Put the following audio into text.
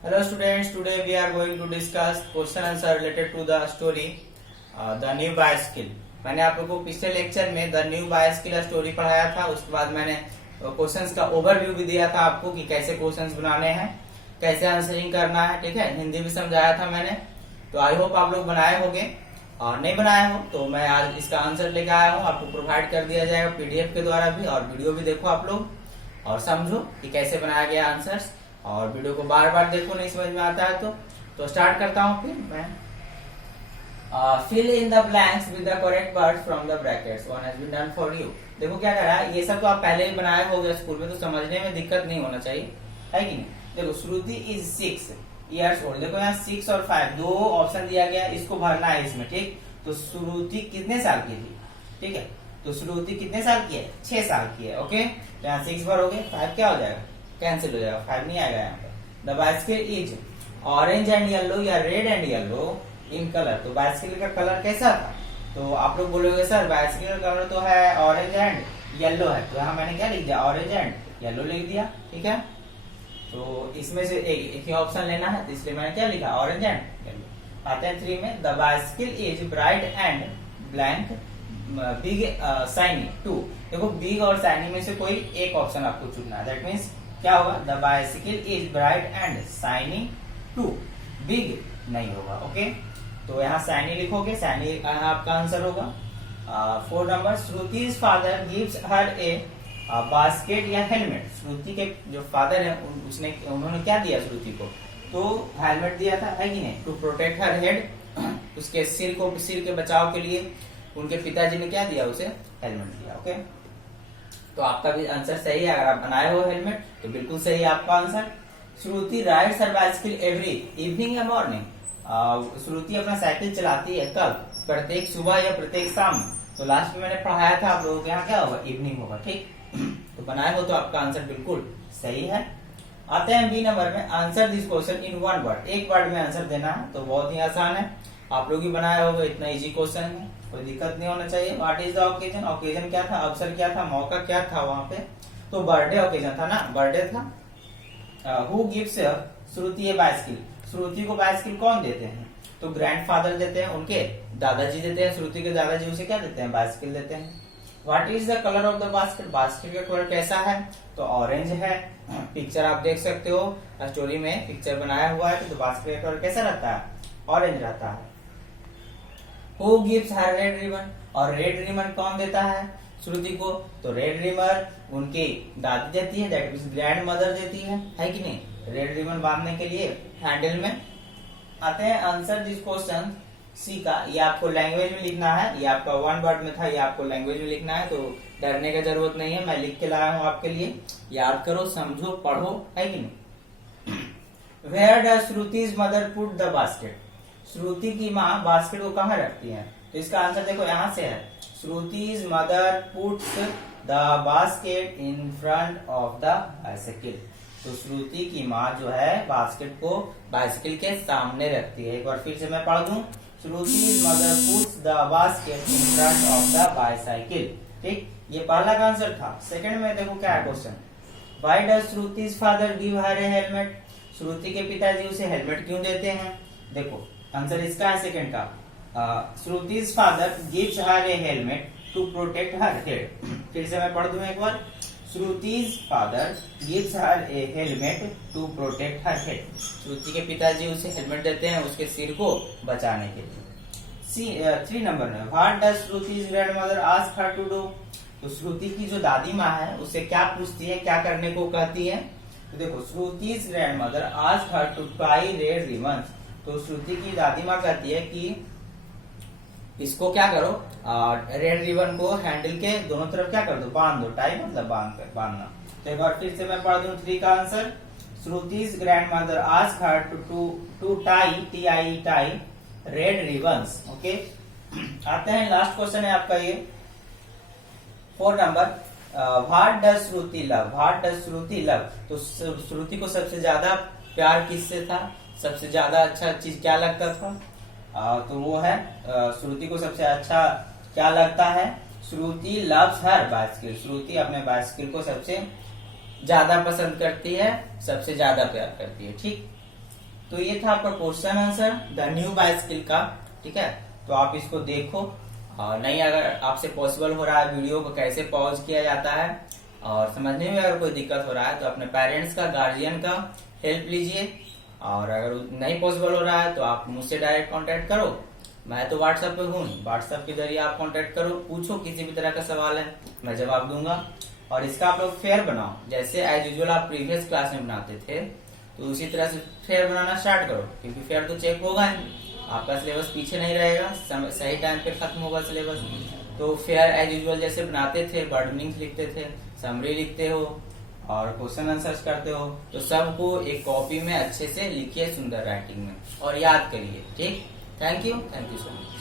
Hello students, today we are going to discuss question answer related to the story The New Bicycle। मैंने आप लोगों को पिछले lecture में द न्यू बाइसिकल स्टोरी पढ़ाया था। उसके बाद मैंने क्वेश्चंस का ओवरव्यू भी दिया था आपको कि कैसे क्वेश्चंस बनाने हैं, कैसे आंसरिंग करना है। ठीक है, हिंदी भी समझाया था मैंने। तो आई होप आप लोग बनाए होंगे, और नहीं बनाए हो तो मैं आज इसका आंसर लेके आया हूँ। आपको प्रोवाइड कर दिया जाएगा पीडीएफ के द्वारा भी, और वीडियो भी देखो आप लोग और समझो कि कैसे बनाया गया आंसर्स। और वीडियो को बार बार देखो, नहीं समझ में आता है तो स्टार्ट करता हूँ। फिर मैं fill in the blanks with the correct words from the brackets, one has been done for you. देखो क्या कर रहा है, ये सब तो आप पहले ही बनाए होंगे स्कूल में, तो समझने में दिक्कत नहीं होना चाहिए, है कि नहीं। देखो श्रुति इज 6 years old। देखो यहाँ 6 और 5 दो ऑप्शन दिया गया, इसको भरना है इसमें। ठीक, तो श्रुति कितने साल की थी? ठीक है, तो श्रुति कितने साल की है? 6 साल की है। ओके, तो यहाँ 6 भरोगे, 5 क्या हो जाएगा? कैंसिल हो जाएगा, 5 नहीं आएगा यहाँ पर। The bicycle is orange and yellow या red and yellow in colour. तो बाइसिकल का कलर कैसा था? तो आप लोग बोलोगे सर बाइसिकल का कलर तो है ऑरेंज एंड येलो है, तो यहाँ मैंने क्या लिख दिया? ऑरेंज एंड येलो लिख दिया। ठीक है, तो इसमें से एक ही ऑप्शन लेना है, इसलिए मैंने क्या लिखा? Orange and yellow. आते हैं 3 में। The bicycle is bright and blank big shiny 2। देखो बिग और शाइनी में से कोई एक ऑप्शन आपको चुनना है। दैट मीन्स क्या होगा? The bicycle is bright and shiny 2, big नहीं होगा। ओके, तो यहाँ शाइनी लिखोगे, शाइनी आपका आंसर होगा। 4 number, Shruti's father gives her a basket या हेलमेट। श्रुति के जो फादर है उन्होंने क्या दिया श्रुति को? तो हेलमेट दिया था, है कि नहीं? टू प्रोटेक्ट हर हेड, उसके सिर के बचाव के लिए उनके पिताजी ने क्या दिया? उसे हेलमेट दिया। ओके, तो आपका भी आंसर सही है। अगर आप बनाए हो हेलमेट तो बिल्कुल सही है आपका आंसर। श्रुति राइड्स हर बाइसिकल एवरी इवनिंग या मॉर्निंग। श्रुति अपना साइकिल चलाती है कब? प्रत्येक सुबह या प्रत्येक शाम। तो लास्ट में मैंने पढ़ाया था आप लोगों के यहाँ क्या होगा? इवनिंग होगा। ठीक, तो बनाए हो तो आपका आंसर बिल्कुल सही है। आते हैं बी नंबर में। Answer this question in 1 word. एक वर्ड में आंसर देना है, तो बहुत ही आसान है। आप लोग ही बनाए होगे, इतना इजी क्वेश्चन है, कोई दिक्कत नहीं होना चाहिए। What is the occasion? Occasion क्या था? अवसर क्या था? मौका क्या था वहां पे? तो बर्थडे ओकेजन था ना, बर्थडे था। Who gives Shruti a bicycle? Shruti को बाइसिकल कौन देते हैं? तो ग्रैंडफादर देते हैं, उनके दादाजी देते हैं। श्रुति के दादाजी उसे क्या देते हैं? बाइसिकल देते हैं। What is the colour of the basket? Basket का कलर कैसा है? तो ऑरेंज है। पिक्चर आप देख सकते हो, स्टोरी में पिक्चर बनाया हुआ है, तो बास्केट का कलर कैसा रहता है? ऑरेंज रहता है। Who gives her red ribbon? और रेड रिबन कौन देता है श्रुति को? तो रेड रिबन उनकी दादी देती है, दैट मीन्स ग्रैंड मदर देती है कि नहीं? रेड रिबन बांधने के लिए हैंडल में। आते हैं आंसर दिस क्वेश्चन सी का। ये आपको लैंग्वेज में लिखना है, ये आपका 1 वर्ड में था, ये आपको लैंग्वेज में लिखना है, तो डरने का जरूरत नहीं है। मैं लिख के लाया हूँ आपके लिए, याद करो, समझो, पढ़ो, है कि नहीं। Where does Shruti's mother put the basket? Shruti की माँ बास्केट को कहाँ रखती है? तो इसका आंसर देखो यहाँ से है। Shruti's mother puts the basket in front of the bicycle. तो श्रुति की माँ जो है बास्केट को बाइसिकल के सामने रखती है। एक बार फिर से मैं पढ़ दूं। Shruti's mother puts the basket in front of the bicycle. ठीक, ये पहला का आंसर था। सेकंड में देखो क्या है question. Why does Shruti's father give her a helmet? Shruti के पिताजी उसे हेलमेट क्यों देते हैं? देखो आंसर इसका है सेकंड का। Shruti's father gives her a helmet to protect her head. फिर से मैं पढ़ दूं एक बार। Shruti's father gives her a helmet to protect her head. Shruti के पिताजी उसे हेलमेट देते हैं उसके सिर को बचाने के लिए। 3 नंबर में। What does Shruti's grandmother ask her to do? तो श्रुति की जो दादी माँ है उससे क्या पूछती है, क्या करने को कहती है? तो देखो Shruti's grandmother ask her to tie red ribbons. तो श्रुति की दादी माँ कहती है कि इसको क्या करो, रेड रिबन को हैंडल के दोनों तरफ क्या कर दो? बांध दो। टाई मतलब बांधना। तो एक बार फिर से मैं पढ़ दूं 3 का answer. Shruti's grandmother ask her to tie red ribbons. Okay, आते हैं लास्ट क्वेश्चन है आपका ये 4 number. What does Shruti love? What does Shruti love? तो श्रुति को सबसे ज्यादा प्यार किससे था? सबसे ज्यादा अच्छा चीज क्या लगता था? तो वो है श्रुति को सबसे अच्छा क्या लगता है? श्रुति लव्स हर बाइसिकल। श्रुति अपने बाइसिकल को सबसे ज्यादा पसंद करती है, सबसे ज्यादा प्यार करती है। ठीक, तो ये था आपका question answer the new bicycle का। ठीक है, तो आप इसको देखो। और नहीं, अगर आपसे पॉसिबल हो रहा है वीडियो को कैसे पॉज किया जाता है और समझने में अगर कोई दिक्कत हो रहा है तो अपने पेरेंट्स का, गार्जियन का हेल्प लीजिए। और अगर नहीं पॉसिबल हो रहा है तो आप मुझसे डायरेक्ट कांटेक्ट करो। मैं तो व्हाट्सएप पे हूँ, व्हाट्सएप के जरिए आप कांटेक्ट करो, पूछो किसी भी तरह का सवाल है, मैं जवाब दूंगा। और इसका आप लोग फेयर बनाओ, जैसे एज यूजुअल आप प्रीवियस क्लास में बनाते थे तो उसी तरह से फेयर बनाना स्टार्ट करो, क्योंकि फेयर तो चेक होगा ही, आपका सिलेबस पीछे नहीं रहेगा, सही टाइम पे खत्म होगा सिलेबस। तो फेयर एज यूजुअल जैसे बनाते थे, वर्ड मीनिंग लिखते थे, समरी लिखते हो और क्वेश्चन आंसर्स करते हो, तो सबको एक कॉपी में अच्छे से लिखिए सुंदर राइटिंग में और याद करिए। ठीक, थैंक यू सो मच।